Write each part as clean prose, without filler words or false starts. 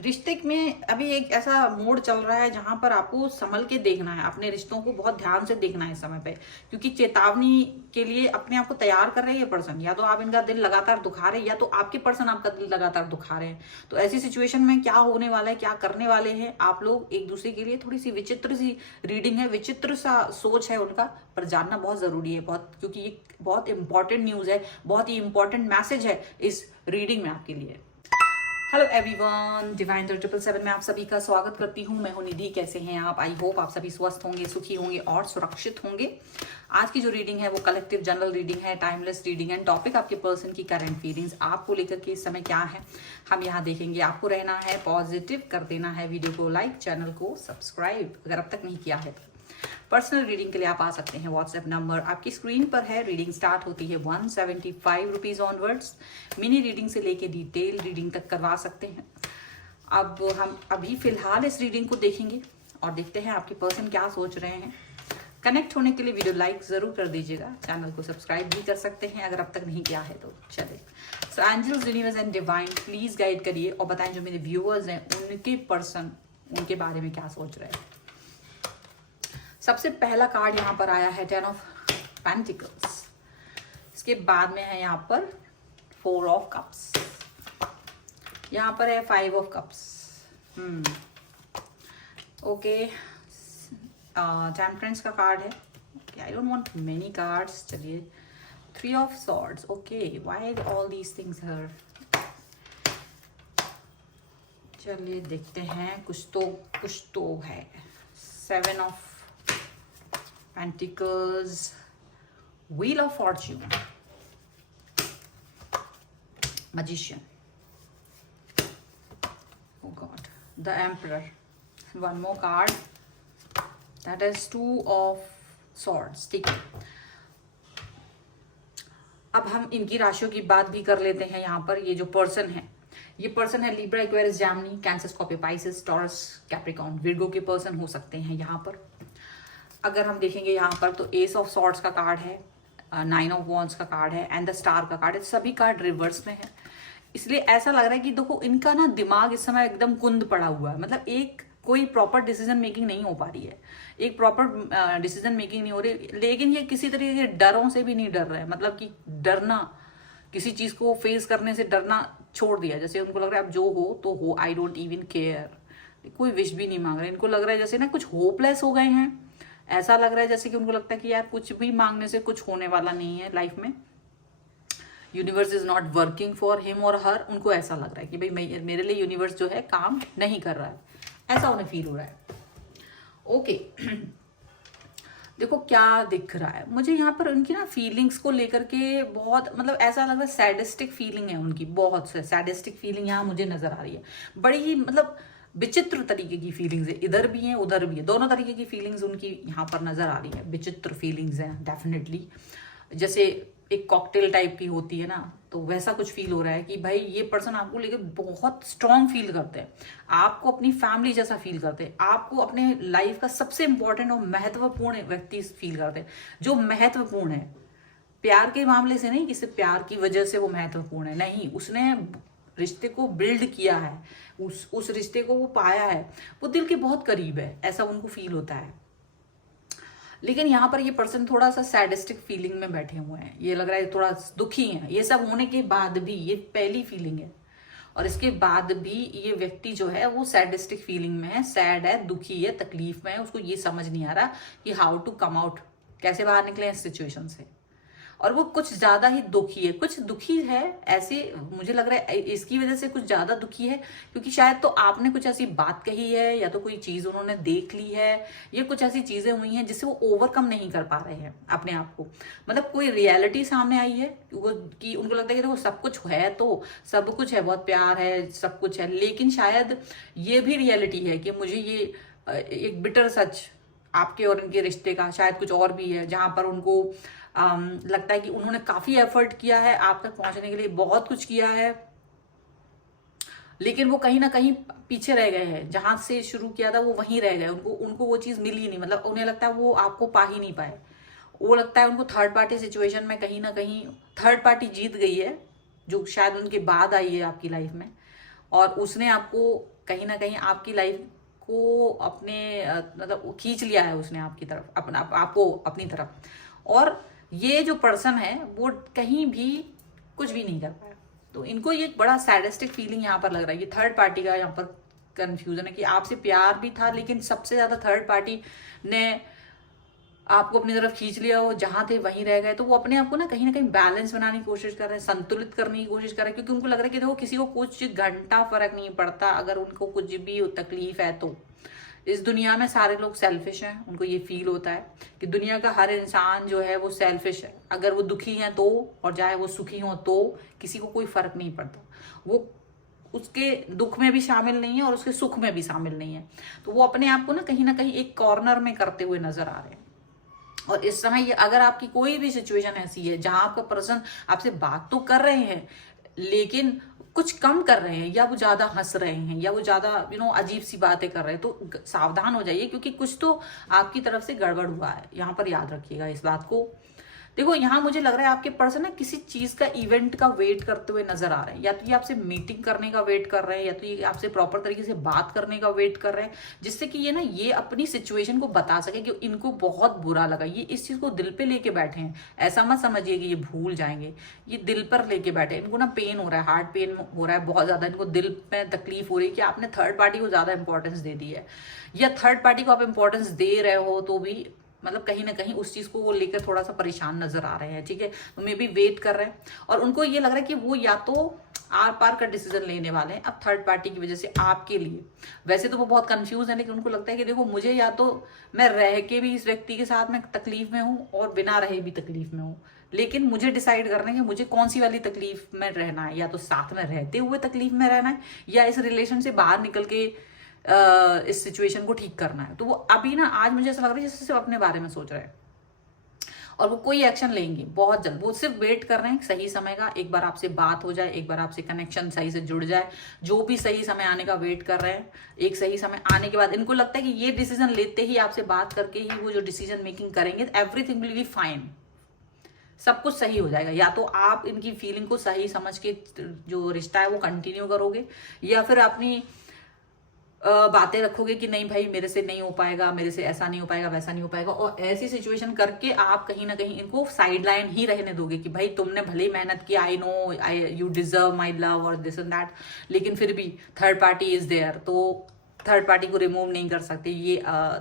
रिश्ते में अभी एक ऐसा मोड़ चल रहा है जहां पर आपको संभल के देखना है, अपने रिश्तों को बहुत ध्यान से देखना है इस समय पे, क्योंकि चेतावनी के लिए अपने आप को तैयार कर रहे हैं ये पर्सन। या तो आप इनका दिल लगातार दुखा रहे हैं या तो आपके पर्सन आपका दिल लगातार दुखा रहे हैं। तो ऐसी सिचुएशन में क्या होने वाला है, क्या करने वाले हैं आप लोग एक दूसरे के लिए, थोड़ी सी विचित्र सी रीडिंग है, विचित्र सा सोच है उनका, पर जानना बहुत जरूरी है बहुत, क्योंकि ये बहुत इंपॉर्टेंट न्यूज है, बहुत ही इंपॉर्टेंट मैसेज है इस रीडिंग में आपके लिए। हेलो एवरीवन, डिवाइन 777 में आप सभी का स्वागत करती हूँ। मैं हूँ निधि। कैसे हैं आप? आई होप आप सभी स्वस्थ होंगे, सुखी होंगे और सुरक्षित होंगे। आज की जो रीडिंग है वो कलेक्टिव जनरल रीडिंग है, टाइमलेस रीडिंग है। टॉपिक आपके पर्सन की करंट फीलिंग्स आपको लेकर के इस समय क्या है हम यहाँ देखेंगे। आपको रहना है पॉजिटिव, कर देना है वीडियो को लाइक, चैनल को सब्सक्राइब अगर अब तक नहीं किया है तो। पर्सनल रीडिंग के लिए आप आ सकते हैं, व्हाट्सएप नंबर आपकी स्क्रीन पर है। रीडिंग स्टार्ट होती है 175 रुपीज ऑनवर्ड्स। मिनी रीडिंग से लेके डिटेल रीडिंग तक करवा सकते हैं। अब हम अभी फिलहाल इस रीडिंग को देखेंगे और देखते हैं आपके पर्सन क्या सोच रहे हैं। कनेक्ट होने के लिए वीडियो लाइक जरूर कर दीजिएगा, चैनल को सब्सक्राइब भी कर सकते हैं अगर अब तक नहीं किया है तो। चलिए, so angels, universe and divine please guide करिए और बताएं जो मेरे व्यूअर्स हैं उनके पर्सन उनके बारे में क्या सोच रहे हैं। सबसे पहला कार्ड यहाँ पर आया है 10 ऑफ पेंटिकल्स। इसके बाद में है यहाँ पर 4 ऑफ कप्स। यहाँ पर है 5 ऑफ कप्स। ओके, टेम्परेंस का कार्ड है। I don't want many cards. चलिए, 3 of swords. Okay, why all these things her. चलिए देखते हैं, कुछ तो है। 7 of Pentacles, Wheel of Fortune, Magician, oh God, the Emperor. One more card, that is 2 of Swords. ठीक है, अब हम इनकी राशियों की बात भी कर लेते हैं। यहाँ पर ये जो पर्सन है, ये पर्सन है Libra, Aquarius, Gemini, cancer, Scorpio, Pisces, taurus, Capricorn, Virgo के पर्सन हो सकते हैं। यहाँ पर अगर हम देखेंगे यहाँ पर तो एस ऑफ सॉर्ड्स का कार्ड है, 9 ऑफ वॉन्ड्स का कार्ड है एंड द स्टार का कार्ड है। सभी कार्ड रिवर्स में है, इसलिए ऐसा लग रहा है कि देखो इनका ना दिमाग इस समय एकदम कुंद पड़ा हुआ है। मतलब एक कोई प्रॉपर डिसीजन मेकिंग नहीं हो पा रही है, एक प्रॉपर डिसीजन मेकिंग नहीं हो रही। लेकिन ये किसी तरीके के डरों से भी नहीं डर रहे हैं, मतलब कि डरना, किसी चीज को फेस करने से डरना छोड़ दिया। जैसे उनको लग रहा है अब जो हो तो हो, आई डोंट इवन केयर। कोई विश भी नहीं मांग रहे। इनको लग रहा है जैसे ना कुछ होपलेस हो गए हैं। ऐसा लग रहा है जैसे कि उनको लगता है कि यार कुछ भी मांगने से कुछ होने वाला नहीं है लाइफ में। Universe is not working for him और हर। उनको ऐसा लग रहा है कि भाई मेरे लिए यूनिवर्स जो है काम नहीं कर रहा है, ऐसा उन्हें फील हो रहा है। ओके देखो क्या दिख रहा है मुझे यहाँ पर उनकी ना फीलिंग्स को लेकर के बहुत, मतलब ऐसा लग रहा है सैडिस्टिक फीलिंग है उनकी, बहुत सैडिस्टिक फीलिंग यहाँ मुझे नजर आ रही है। बड़ी ही मतलब विचित्र तरीके की फीलिंग्स है, इधर भी है उधर भी है, दोनों तरीके की फीलिंग्स उनकी यहाँ पर नजर आ रही है। विचित्र फीलिंग्स हैं डेफिनेटली, जैसे एक कॉकटेल टाइप की होती है ना, तो वैसा कुछ फील हो रहा है कि भाई ये पर्सन आपको लेके बहुत स्ट्रांग फील करते हैं, आपको अपनी फैमिली जैसा फील करते हैं, आपको अपने लाइफ का सबसे इंपॉर्टेंट और महत्वपूर्ण व्यक्ति फील करते हैं। जो महत्वपूर्ण है, प्यार के मामले से नहीं कि सिर्फ प्यार की वजह से वो महत्वपूर्ण है, नहीं, उसने रिश्ते को बिल्ड किया है, उस रिश्ते को वो पाया है, वो दिल के बहुत करीब है, ऐसा उनको फील होता है। लेकिन यहाँ पर ये पर्सन थोड़ा सा सैडिस्टिक फीलिंग में बैठे हुए हैं। ये लग रहा है थोड़ा दुखी है। ये सब होने के बाद भी, ये पहली फीलिंग है और इसके बाद भी ये व्यक्ति जो है वो सैडिस्टिक फीलिंग में है, सैड है, दुखी है, तकलीफ में है। उसको ये समझ नहीं आ रहा कि हाउ टू कम आउट, कैसे बाहर निकले इस सिचुएशन से। और वो कुछ ज्यादा ही दुखी है, कुछ दुखी है, ऐसे मुझे लग रहा है इसकी वजह से कुछ ज्यादा दुखी है, क्योंकि शायद तो आपने कुछ ऐसी बात कही है या तो कोई चीज उन्होंने देख ली है, या कुछ ऐसी चीजें हुई हैं जिससे वो ओवरकम नहीं कर पा रहे हैं अपने आप को। मतलब कोई रियलिटी सामने आई है वो, कि उनको लगता है कि देखो सब कुछ है, तो सब कुछ है, बहुत प्यार है, सब कुछ है, लेकिन शायद ये भी रियलिटी है कि मुझे ये एक बिटर सच आपके और इनके रिश्ते का शायद कुछ और भी है, जहां पर उनको लगता है कि उन्होंने काफी एफर्ट किया है आप तक पहुंचने के लिए, बहुत कुछ किया है, लेकिन वो कहीं ना कहीं पीछे रह गए हैं। जहां से शुरू किया था वो वहीं रह गए, उनको वो चीज मिली नहीं। मतलब उन्हें लगता है वो आपको पा ही नहीं पाए। वो लगता है उनको थर्ड पार्टी सिचुएशन में कहीं ना कहीं थर्ड पार्टी जीत गई है, जो शायद उनके बाद आई है आपकी लाइफ में। और उसने आपको कहीं ना कहीं आपकी लाइफ को अपने मतलब खींच लिया है उसने आपकी तरफ, आपको अपनी तरफ। और ये जो पर्सन है वो कहीं भी कुछ भी नहीं कर पाया। तो इनको ये बड़ा सैडिस्टिक फीलिंग यहाँ पर लग रहा है। ये थर्ड पार्टी का यहाँ पर कंफ्यूजन है कि आपसे प्यार भी था, लेकिन सबसे ज्यादा थर्ड पार्टी ने आपको अपनी तरफ खींच लिया, वो जहां थे वहीं रह गए। तो वो अपने आप को ना कहीं बैलेंस बनाने की कोशिश कर रहे हैं, संतुलित करने की कोशिश कर रहे हैं, क्योंकि उनको लग रहा है कि देखो किसी को कुछ घंटा फर्क नहीं पड़ता, अगर उनको कुछ भी तकलीफ है तो इस दुनिया में सारे लोग सेल्फिश हैं। उनको ये फील होता है कि दुनिया का हर इंसान जो है वो सेल्फिश है, अगर वो दुखी है तो और चाहे वो सुखी हो तो किसी को कोई फर्क नहीं पड़ता। वो उसके दुख में भी शामिल नहीं है और उसके सुख में भी शामिल नहीं है। तो वो अपने आप को ना कहीं एक कॉर्नर में करते हुए नजर आ रहे हैं। और इस समय ये अगर आपकी कोई भी सिचुएशन ऐसी है जहां आपका पर्सन आपसे बात तो कर रहे हैं लेकिन कुछ कम कर रहे हैं, या वो ज्यादा हंस रहे हैं, या वो ज्यादा अजीब सी बातें कर रहे हैं, तो सावधान हो जाइए, क्योंकि कुछ तो आपकी तरफ से गड़बड़ हुआ है। यहाँ पर याद रखिएगा इस बात को। देखो यहाँ मुझे लग रहा है आपके पर्सन ना किसी चीज का इवेंट का वेट करते हुए नजर आ रहे हैं। या तो ये आपसे मीटिंग करने का वेट कर रहे हैं, या तो ये आपसे प्रॉपर तरीके से बात करने का वेट कर रहे हैं, जिससे कि ये अपनी सिचुएशन को बता सके कि इनको बहुत बुरा लगा। ये इस चीज को दिल पे लेके बैठे हैं। ऐसा मत समझिए कि ये भूल जाएंगे, ये दिल पर लेके बैठे हैं। इनको ना पेन हो रहा है, हार्ट पेन हो रहा है बहुत ज्यादा। इनको दिल में तकलीफ हो रही है कि आपने थर्ड पार्टी को ज्यादा इंपॉर्टेंस दे दी है, या थर्ड पार्टी को आप इंपॉर्टेंस दे रहे हो तो भी मतलब कहीं ना कहीं उस चीज को वो लेकर थोड़ा सा परेशान नजर आ रहे हैं। ठीक है, तो मे भी वेट कर रहे हैं और उनको ये लग रहा है कि वो या तो आर पार का डिसीजन लेने वाले हैं अब थर्ड पार्टी की वजह से आपके लिए। वैसे तो वो बहुत कंफ्यूज है, लेकिन उनको लगता है कि देखो मुझे या तो मैं रह के भी इस व्यक्ति के साथ में तकलीफ में हूँ और बिना रहे भी तकलीफ में हूँ, लेकिन मुझे डिसाइड करना है कि मुझे कौन सी वाली तकलीफ में रहना है। या तो साथ में रहते हुए तकलीफ में रहना है, या इस रिलेशन से बाहर निकल के इस सिचुएशन को ठीक करना है। तो वो अभी ना आज मुझे ऐसा लग रहा है जैसे सिर्फ अपने बारे में सोच रहे हैं और वो कोई एक्शन लेंगे बहुत जल्द। वो सिर्फ वेट कर रहे हैं सही समय का, एक बार आपसे बात हो जाए, एक बार आपसे कनेक्शन सही से जुड़ जाए। जो भी सही समय आने का वेट कर रहे हैं, एक सही समय आने के बाद इनको लगता है कि ये डिसीजन लेते ही, आपसे बात करके ही वो जो डिसीजन मेकिंग करेंगे, एवरीथिंग विल बी फाइन, सब कुछ सही हो जाएगा। या तो आप इनकी फीलिंग को सही समझ के जो रिश्ता है वो कंटिन्यू करोगे, या फिर अपनी बातें रखोगे कि नहीं भाई मेरे से नहीं हो पाएगा, मेरे से ऐसा नहीं हो पाएगा, वैसा नहीं हो पाएगा, और ऐसी सिचुएशन करके आप कहीं ना कहीं इनको साइड लाइन ही रहने दोगे कि भाई तुमने भले मेहनत की, I know you deserve my love और दिस एंड दैट, लेकिन फिर भी थर्ड पार्टी इज देयर, तो थर्ड पार्टी को रिमूव नहीं कर सकते।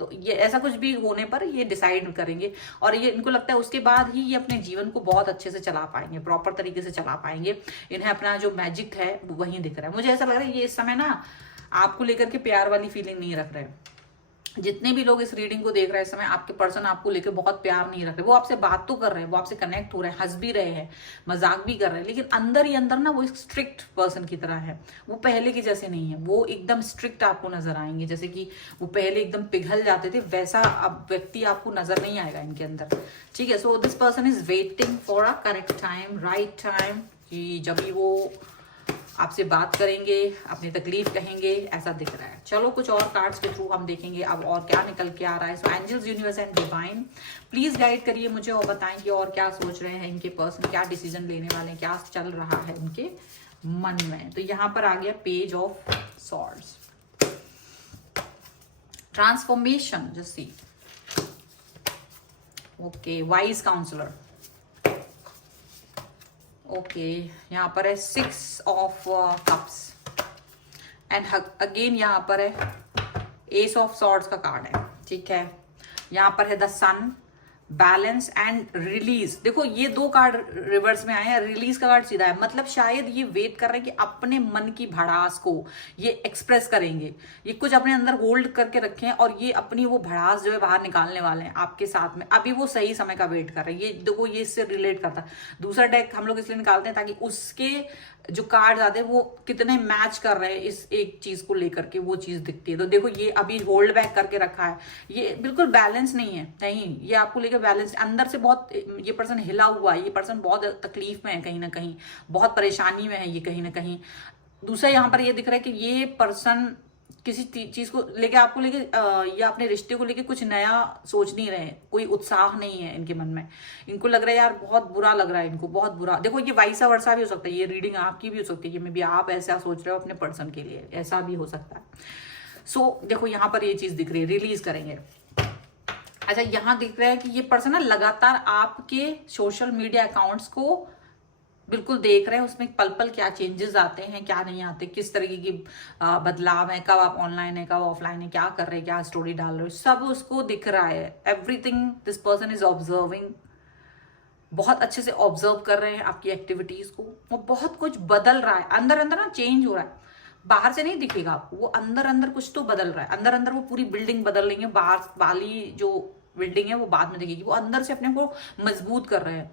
तो ये ऐसा कुछ भी होने पर ये डिसाइड करेंगे, और ये इनको लगता है उसके बाद ही ये अपने जीवन को बहुत अच्छे से चला पाएंगे, प्रॉपर तरीके से चला पाएंगे। इन्हें अपना जो मैजिक है वो वहीं दिख रहा है। मुझे ऐसा लग रहा है ये इस समय ना आपको लेकर के प्यार वाली फीलिंग नहीं रख रहे। जितने भी लोग इस रीडिंग को देख रहे हैं इस समय, आपके पर्सन आपको लेकर बहुत प्यार नहीं रख रहे। वो आपसे बात तो कर रहे हैं, वो आपसे कनेक्ट हो रहे हैं, हंस भी रहे हैं, मजाक भी कर रहे हैं, लेकिन अंदर ही अंदर ना वो एक स्ट्रिक्ट पर्सन की तरह है। वो पहले के जैसे नहीं है, वो एकदम स्ट्रिक्ट आपको नजर आएंगे। जैसे कि वो पहले एकदम पिघल जाते थे, वैसा अब व्यक्ति आपको नजर नहीं आएगा इनके अंदर। ठीक है, so this person is waiting for a correct time, right time, कि जब भी वो आपसे बात करेंगे, अपनी तकलीफ कहेंगे, ऐसा दिख रहा है। चलो कुछ और कार्ड्स के थ्रू हम देखेंगे अब और क्या निकल के आ रहा है। So angels, universe and divine, please guide करिए मुझे और बताएं कि और क्या सोच रहे हैं इनके पर्सन, क्या डिसीजन लेने वाले हैं, क्या चल रहा है उनके मन में। तो यहाँ पर आ गया page of swords, transformation, just see. Okay, wise counsellor, okay, यहाँ पर है 6 ऑफ कप्स एंड अगेन यहाँ पर है एस ऑफ सॉर्ड्स का कार्ड है। ठीक है, यहाँ पर है the sun, balance and release. देखो ये दो कार्ड रिवर्स में आए हैं, रिलीज का कार्ड सीधा है, मतलब शायद ये वेट कर रहे हैं कि अपने मन की भड़ास को ये एक्सप्रेस करेंगे। ये कुछ अपने अंदर होल्ड करके रखे हैं और ये अपनी वो भड़ास जो है बाहर निकालने वाले हैं आपके साथ में। अभी वो सही समय का वेट कर रहे हैं। ये देखो ये इससे रिलेट करता है। दूसरा डेक हम लोग इसलिए निकालते हैं ताकि उसके जो कार्ड आते हैं वो कितने मैच कर रहे हैं इस एक चीज को लेकर के, वो चीज दिखती है। तो देखो ये अभी होल्ड बैक करके रखा है, ये बिल्कुल बैलेंस नहीं है, नहीं, ये आपको लेकर बैलेंस अंदर से बहुत, ये पर्सन हिला हुआ है, ये पर्सन बहुत तकलीफ में है, कहीं ना कहीं बहुत परेशानी में है ये कहीं ना कहीं। दूसरा यहाँ पर ये दिख रहा है कि ये पर्सन किसी चीज को लेके आपको लेके या अपने रिश्ते को लेके कुछ नया सोच नहीं रहे, कोई उत्साह नहीं है इनके मन में। इनको लग रहा है यार बहुत बुरा लग रहा है इनको, बहुत बुरा। देखो ये वाइसा वर्षा भी हो सकता है, ये रीडिंग आपकी भी हो सकती है, ये मे बी आप ऐसा सोच रहे हो अपने पर्सन के लिए, ऐसा भी हो सकता है। सो देखो यहाँ पर ये चीज दिख रही है, रिलीज करेंगे। अच्छा यहाँ दिख रहा है कि ये पर्सन ना लगातार आपके सोशल मीडिया अकाउंट्स को बिल्कुल देख रहे हैं, उसमें पल पल क्या चेंजेस आते हैं, क्या नहीं आते, किस तरीके की बदलाव है, कब आप ऑनलाइन है, कब ऑफलाइन है, क्या कर रहे हैं, क्या स्टोरी डाल रहे हो, सब उसको दिख रहा है। Everything this person is observing, बहुत अच्छे से ऑब्जर्व कर रहे हैं आपकी एक्टिविटीज को। वो बहुत कुछ बदल रहा है अंदर अंदर ना, चेंज हो रहा है, बाहर से नहीं दिखेगा आपको, वो अंदर अंदर कुछ तो बदल रहा है। अंदर अंदर वो पूरी बिल्डिंग बदल रही है, बाहर वाली जो बिल्डिंग है वो बाद में दिखेगी। वो अंदर से अपने को मजबूत कर रहे हैं,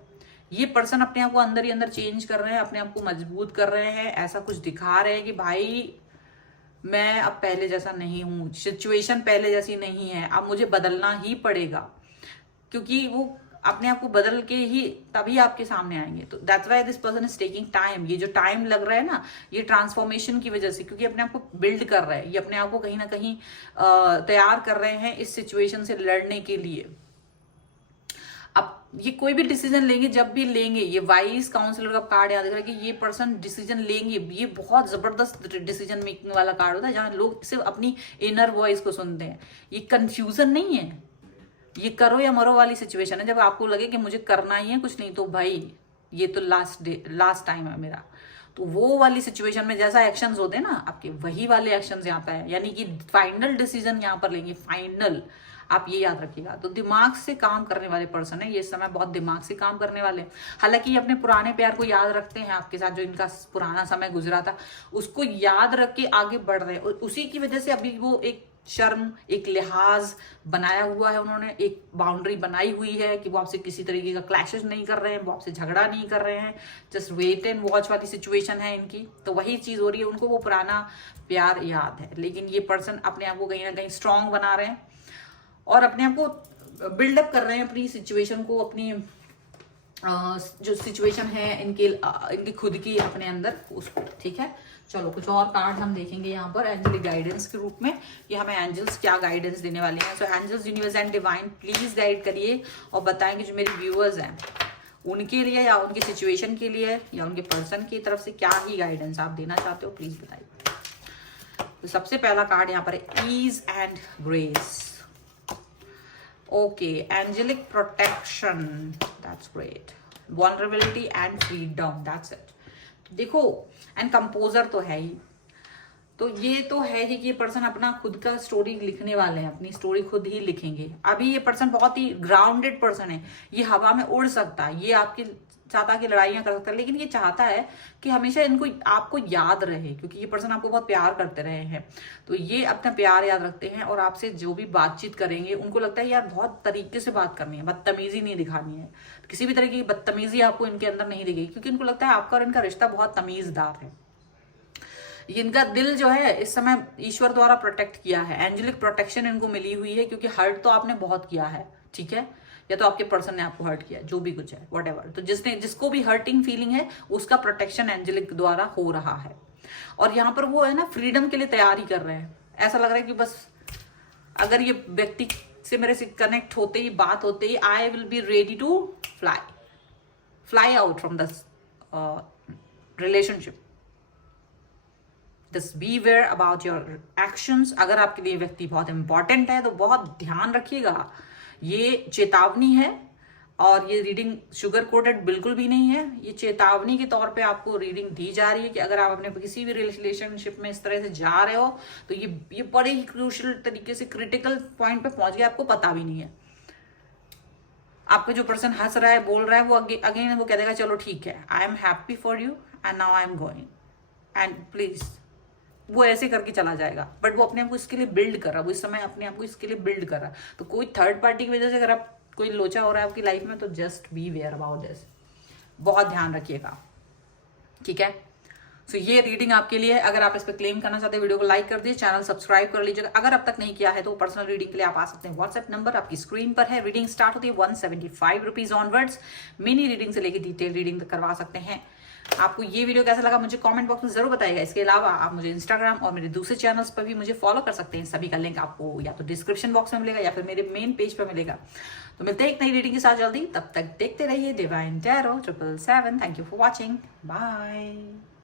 ये पर्सन अपने आप को अंदर ही अंदर चेंज कर रहे हैं, अपने आप को मजबूत कर रहे हैं, ऐसा कुछ दिखा रहे हैं कि भाई मैं अब पहले जैसा नहीं हूं, सिचुएशन पहले जैसी नहीं है, अब मुझे बदलना ही पड़ेगा। क्योंकि वो अपने आप को बदल के ही तभी आपके सामने आएंगे। तो that's why this person is taking time. ये जो टाइम लग रहा है ना, ये ट्रांसफॉर्मेशन की वजह से, क्योंकि अपने आप को बिल्ड कर रहे हैं, ये अपने आप को कहीं ना कहीं तैयार कर रहे हैं इस सिचुएशन से लड़ने के लिए। अब ये कोई भी डिसीजन लेंगे, जब भी लेंगे, ये वाइज काउंसलर का कार्ड याद रखा कि ये पर्सन डिसीजन लेंगे, ये बहुत जबरदस्त डिसीजन मेकिंग वाला कार्ड होता है, जहां लोग सिर्फ अपनी इनर वॉइस को सुनते हैं। ये कंफ्यूजन नहीं है, ये करो या मरो वाली सिचुएशन है। जब आपको लगे कि मुझे करना ही है, कुछ नहीं तो भाई ये तो लास्ट टाइम है मेरा, तो वो वाली सिचुएशन में जैसा एक्शंस होते हैं ना आपके, वही वाले एक्शंस यहाँ पे है। यानी कि फाइनल डिसीजन यहाँ पर लेंगे, फाइनल। आप ये याद रखिएगा। तो दिमाग से काम करने वाले पर्सन है ये, समय बहुत दिमाग से काम करने वाले हैं। हालांकि ये अपने पुराने प्यार को याद रखते हैं आपके साथ, जो इनका पुराना समय गुजरा था उसको याद रख के आगे बढ़ रहे हैं, और उसी की वजह से अभी वो एक शर्म, एक लिहाज बनाया हुआ है उन्होंने, एक बाउंड्री बनाई हुई है कि वो आपसे किसी तरीके का क्लैशेस नहीं कर रहे हैं, वो आपसे झगड़ा नहीं कर रहे हैं, जस्ट वेट एंड वॉच वाली सिचुएशन है इनकी। तो वही चीज हो रही है, उनको वो पुराना प्यार याद है, लेकिन ये पर्सन अपने आप को कहीं ना कहीं स्ट्रांग बना रहे हैं और अपने आप को बिल्डअप कर रहे हैं, अपनी सिचुएशन को, अपनी जो सिचुएशन है इनकी खुद की अपने अंदर उसको। ठीक है, चलो कुछ और कार्ड हम देखेंगे यहाँ पर एंजलिक गाइडेंस के रूप में कि हमें एंजल्स क्या गाइडेंस देने वाले हैं। So angels, universe and divine, please guide करिए और बताएंगे जो मेरे व्यूअर्स हैं उनके लिए, या उनकी सिचुएशन के लिए, या उनके पर्सन की तरफ से क्या ही गाइडेंस आप देना चाहते हो, प्लीज बताइए। तो सबसे पहला कार्ड यहाँ पर है ease and grace. Okay, angelic protection, that's great. Vulnerability and freedom, that's it. देखो, एंड कंपोजर तो है ही, तो ये तो है ही कि ये पर्सन अपना खुद का स्टोरी लिखने वाले हैं, अपनी स्टोरी खुद ही लिखेंगे। अभी ये पर्सन बहुत ही ग्राउंडेड पर्सन है, ये हवा में उड़ सकता है, ये आपके चाहता है कि लड़ाइयां कर सकता है, लेकिन ये चाहता है कि हमेशा इनको आपको याद रहे, क्योंकि ये पर्सन आपको बहुत प्यार करते रहे हैं। तो ये अपना प्यार याद रखते हैं और आपसे जो भी बातचीत करेंगे उनको लगता है यार बहुत तरीके से बात करनी है, बदतमीजी नहीं दिखानी है, किसी भी तरीके की बदतमीजी आपको इनके अंदर नहीं दिखेगी, क्योंकि इनको लगता है आपका और इनका रिश्ता बहुत तमीजदार है। इनका दिल जो है इस समय ईश्वर द्वारा प्रोटेक्ट किया है, एंजेलिक प्रोटेक्शन इनको मिली हुई है, क्योंकि हर्ट तो आपने बहुत किया है, ठीक है, या तो आपके पर्सन ने आपको हर्ट किया, जो भी कुछ है व्हाटएवर, तो जिसको भी हर्टिंग फीलिंग है उसका प्रोटेक्शन एंजेलिक द्वारा हो रहा है। और यहाँ पर वो है ना फ्रीडम के लिए तैयारी कर रहे हैं। ऐसा लग रहा है कि बस अगर ये व्यक्ति से मेरे से कनेक्ट होते ही, बात होते ही, I will be ready to fly out from this relationship. Just be aware about your actions. अगर आपके लिए व्यक्ति बहुत इंपॉर्टेंट है तो बहुत ध्यान रखिएगा, ये चेतावनी है। और ये रीडिंग शुगर कोटेड बिल्कुल भी नहीं है, ये चेतावनी के तौर पे आपको रीडिंग दी जा रही है कि अगर आप अपने किसी भी रिलेशनशिप में इस तरह से जा रहे हो तो ये बड़े ही क्रूशियल तरीके से क्रिटिकल पॉइंट पे पहुंच गया, आपको पता भी नहीं है। आपका जो पर्सन हंस रहा है, बोल रहा है, वो अगेन वो कह देगा चलो ठीक है, I am happy for you and now I am going and please, वो ऐसे करके चला जाएगा। बट वो अपने आप को इसके लिए बिल्ड कर रहा है, वो इस समय अपने आप को इसके लिए बिल्ड कर रहा है। तो कोई थर्ड पार्टी की वजह से अगर आप कोई लोचा हो रहा है आपकी लाइफ में तो just be aware about this, बहुत ध्यान रखिएगा, ठीक है। सो ये रीडिंग आपके लिए है। अगर आप इस पर क्लेम करना चाहते हैं वीडियो को लाइक कर दीजिए, चैनल सब्सक्राइब कर लीजिएगा। अगर अब तक नहीं किया है तो पर्सनल रीडिंग के लिए आप आ सकते हैं, व्हाट्सएप नंबर आपकी स्क्रीन पर है। रीडिंग स्टार्ट होती है 175 रुपीज ऑनवर्ड्स। मिनी रीडिंग से लेकर डिटेल रीडिंग तक करवा सकते हैं। आपको ये वीडियो कैसा लगा मुझे कमेंट बॉक्स में जरूर बताइएगा। इसके अलावा आप मुझे इंस्टाग्राम और मेरे दूसरे चैनल्स पर भी मुझे फॉलो कर सकते हैं। सभी का लिंक आपको या तो डिस्क्रिप्शन बॉक्स में मिलेगा या फिर मेरे मेन पेज पर मिलेगा। तो मिलते हैं एक नई रीडिंग के साथ जल्दी, तब तक देखते रहिए divine tarot 777। Thank you for watching, bye.